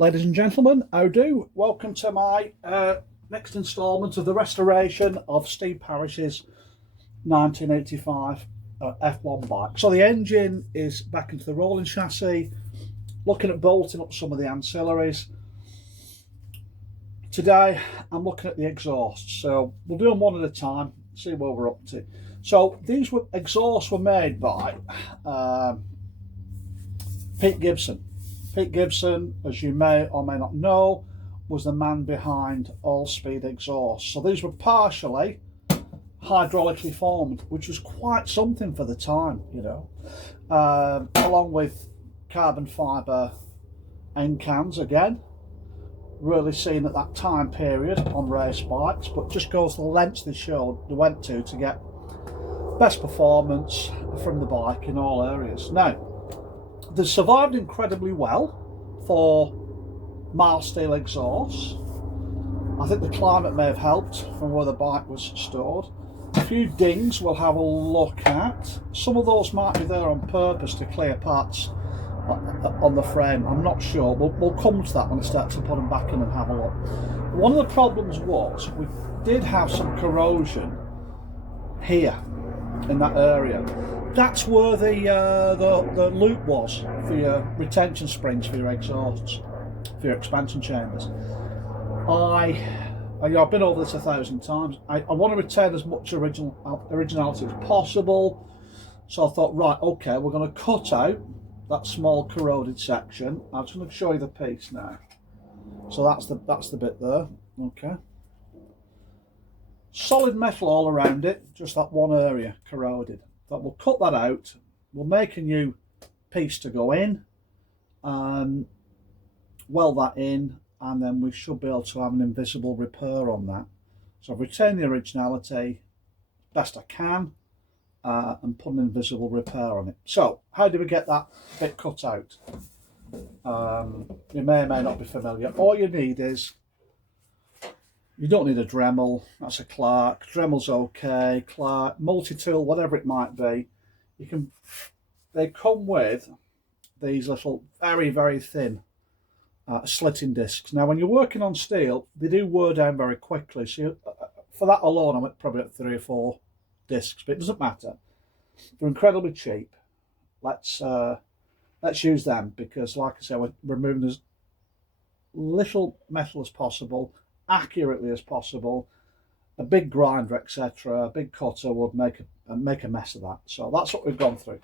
Ladies and gentlemen, how do? Welcome to my next instalment of the restoration of Steve Parrish's 1985 F1 bike. So the engine is back into the rolling chassis, looking at bolting up some of the ancillaries. Today I'm looking at the exhausts, so we'll do them one at a time, see where we're up to. So these exhausts were made by Pete Gibson. Pete Gibson, as you may or may not know, was the man behind All Speed exhausts. So these were partially hydraulically formed, which was quite something for the time, you know, along with carbon fibre end cans again, really seen at that time period on race bikes, but just goes to the lengths they went to get best performance from the bike in all areas. Now, they survived incredibly well for mild steel exhausts. I think the climate may have helped from where the bike was stored. A few dings we'll have a look at. Some of those might be there on purpose to clear parts on the frame. I'm not sure. We'll come to that when I start to put them back in and have a look. One of the problems was we did have some corrosion here in that area. That's where the loop was for your retention springs for your exhausts, for your expansion chambers. I've been over this 1,000 times. I want to retain as much originality as possible. So I thought, right, okay, we're going to cut out that small corroded section. I'm just going to show you the piece now. So that's the bit there. Okay. Solid metal all around it, just that one area corroded. But we'll cut that out. We'll make a new piece to go in, weld that in, and then we should be able to have an invisible repair on that. So I've retained the originality best I can and put an invisible repair on it. So how do we get that bit cut out? You may or may not be familiar. All you need is, you don't need a Dremel, that's a Clark. Dremel's okay, Clark, multi-tool, whatever it might be. They come with these little very, very thin slitting discs. Now, when you're working on steel, they do wear down very quickly. So for that alone, I'm probably at 3 or 4 discs, but it doesn't matter. They're incredibly cheap. Let's use them because, like I said, we're removing as little metal as possible, accurately as possible. A big grinder, etc., a big cutter would make a mess of that. So that's what we've gone through.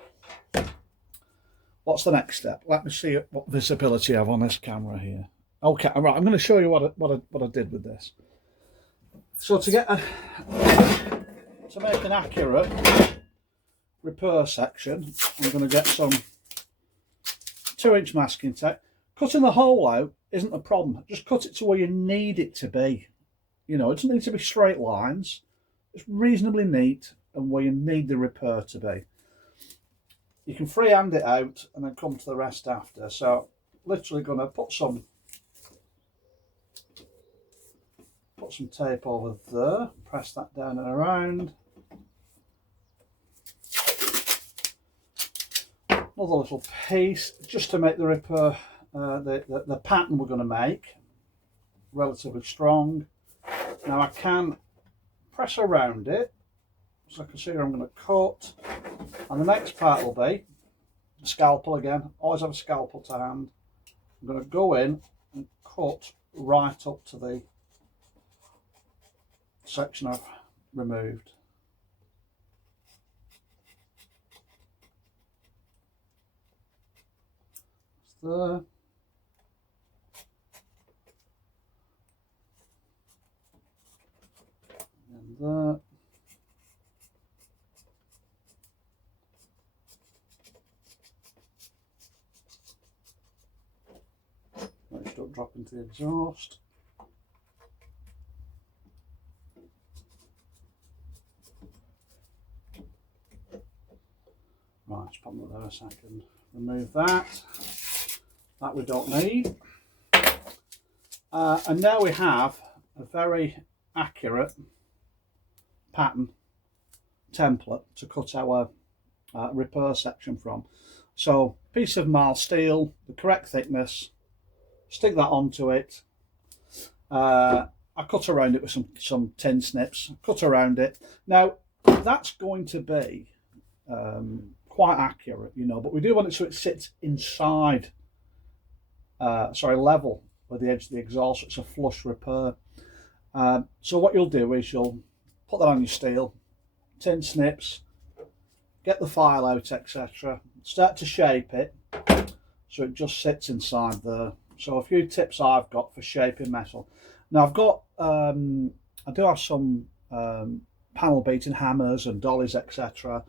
What's the next step? Let me see what visibility I have on this camera here. Okay, all right, I'm going to show you what I did with this. So to make an accurate repair section, I'm going to get some 2-inch masking tape. Cutting the hole out isn't a problem. Just cut it to where you need it to be. You know, it doesn't need to be straight lines. It's reasonably neat and where you need the repair to be. You can freehand it out and then come to the rest after. So literally going to put some tape over there, press that down and around. Another little piece just to make the repair, the pattern we're going to make relatively strong. Now I can press around it, so I can see where I'm going to cut. And the next part will be the scalpel again. Always have a scalpel to hand. I'm going to go in and cut right up to the section I've removed. There. And there. Make sure don't drop into the exhaust. Right, just put that there a second. Remove that. That we don't need. And now we have a very accurate pattern template to cut our repair section from. So piece of mild steel, the correct thickness, stick that onto it. I cut around it with some tin snips, cut around it. Now, that's going to be quite accurate, you know, but we do want it so it sits inside, level with the edge of the exhaust, so it's a flush repair. So what you'll do is you'll put that on your steel, tin snips, get the file out, etc. Start to shape it so it just sits inside there. So a few tips I've got for shaping metal. Now I've got, I do have some panel beating hammers and dollies, etc.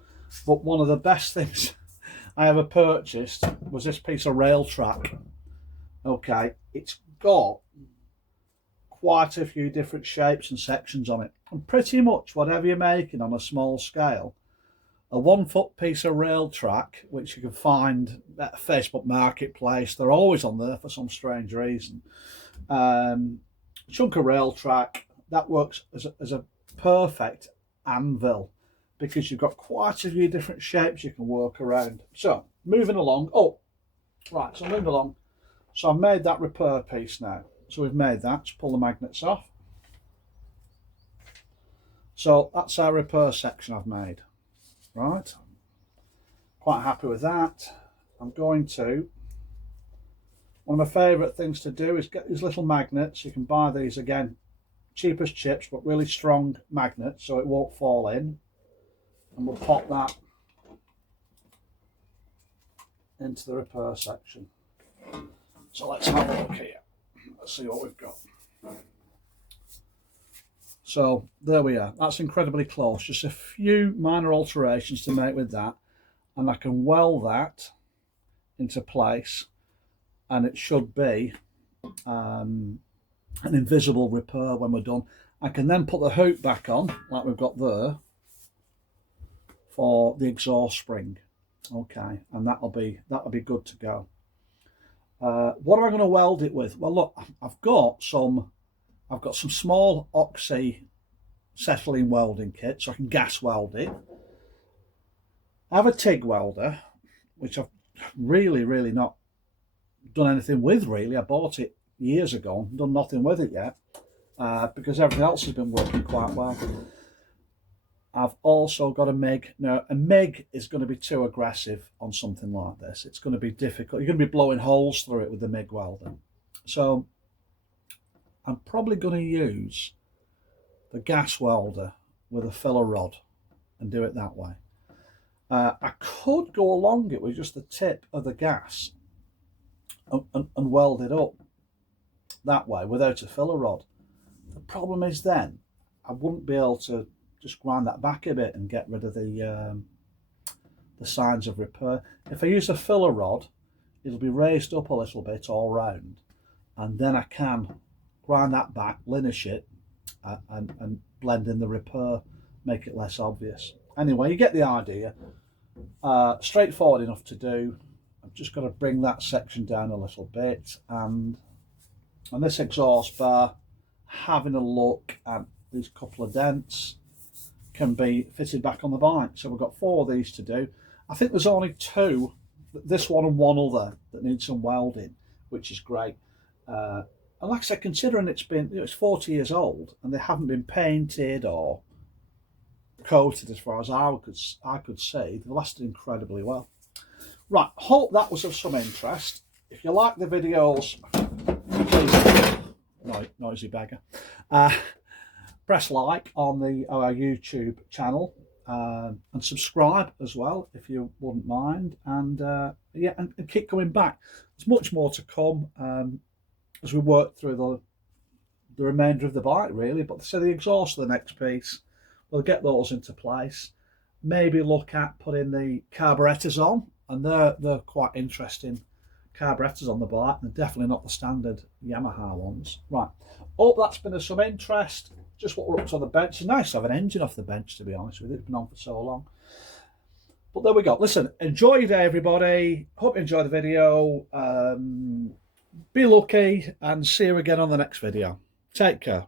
But one of the best things I ever purchased was this piece of rail track. Okay, it's got quite a few different shapes and sections on it, and pretty much whatever you're making on a small scale, a 1 foot piece of rail track, which you can find at Facebook Marketplace, they're always on there for some strange reason. Chunk of rail track that works as a perfect anvil, because you've got quite a few different shapes you can work around. So moving along, so moving along, so I've made that repair piece now. So we've made that, just pull the magnets off. So that's our repair section I've made, right? Quite happy with that. I'm going to, one of my favourite things to do is get these little magnets. You can buy these, again, cheap as chips, but really strong magnets so it won't fall in. And we'll pop that into the repair section. So let's have a look here. Let's see what we've got. So there we are. That's incredibly close. Just a few minor alterations to make with that, and I can weld that into place, and it should be an invisible repair when we're done. I can then put the hoop back on, like we've got there, for the exhaust spring. Okay, and that'll be good to go. What am I going to weld it with? Well, look, I've got some small oxy settling welding kit, so I can gas weld it. I have a TIG welder, which I've really not done anything with, really. I bought it years ago and done nothing with it yet, because everything else has been working quite well. I've also got a MIG. Now, a MIG is going to be too aggressive on something like this. It's going to be difficult. You're going to be blowing holes through it with the MIG welder. So I'm probably going to use the gas welder with a filler rod and do it that way. I could go along it with just the tip of the gas and weld it up that way without a filler rod. The problem is then I wouldn't be able to just grind that back a bit and get rid of the signs of repair. If I use a filler rod, it'll be raised up a little bit all round, and then I can grind that back, linish it, and blend in the repair, make it less obvious. Anyway, you get the idea. Straightforward enough to do. I've just got to bring that section down a little bit, and this exhaust bar, having a look at these couple of dents, can be fitted back on the bike. So we've got 4 of these to do. I think there's only 2, this one and one other, that need some welding, which is great. And like I said, considering it's 40 years old and they haven't been painted or coated as far as I could see, they lasted incredibly well. Right, hope that was of some interest. If you like the videos, please, noisy beggar, press like on our YouTube channel, and subscribe as well if you wouldn't mind, and and keep coming back. There's much more to come as we work through the remainder of the bike, really. But so the exhaust of the next piece, we'll get those into place. Maybe look at putting the carburetors on, and they're quite interesting carburetors on the bike, and they're definitely not the standard Yamaha ones. Right, hope that's been of some interest. Just what we're up to on the bench. It's nice to have an engine off the bench, to be honest with you. It's been on for so long. But there we go. Listen, enjoy your day, everybody. Hope you enjoy the video. Be lucky, and see you again on the next video. Take care.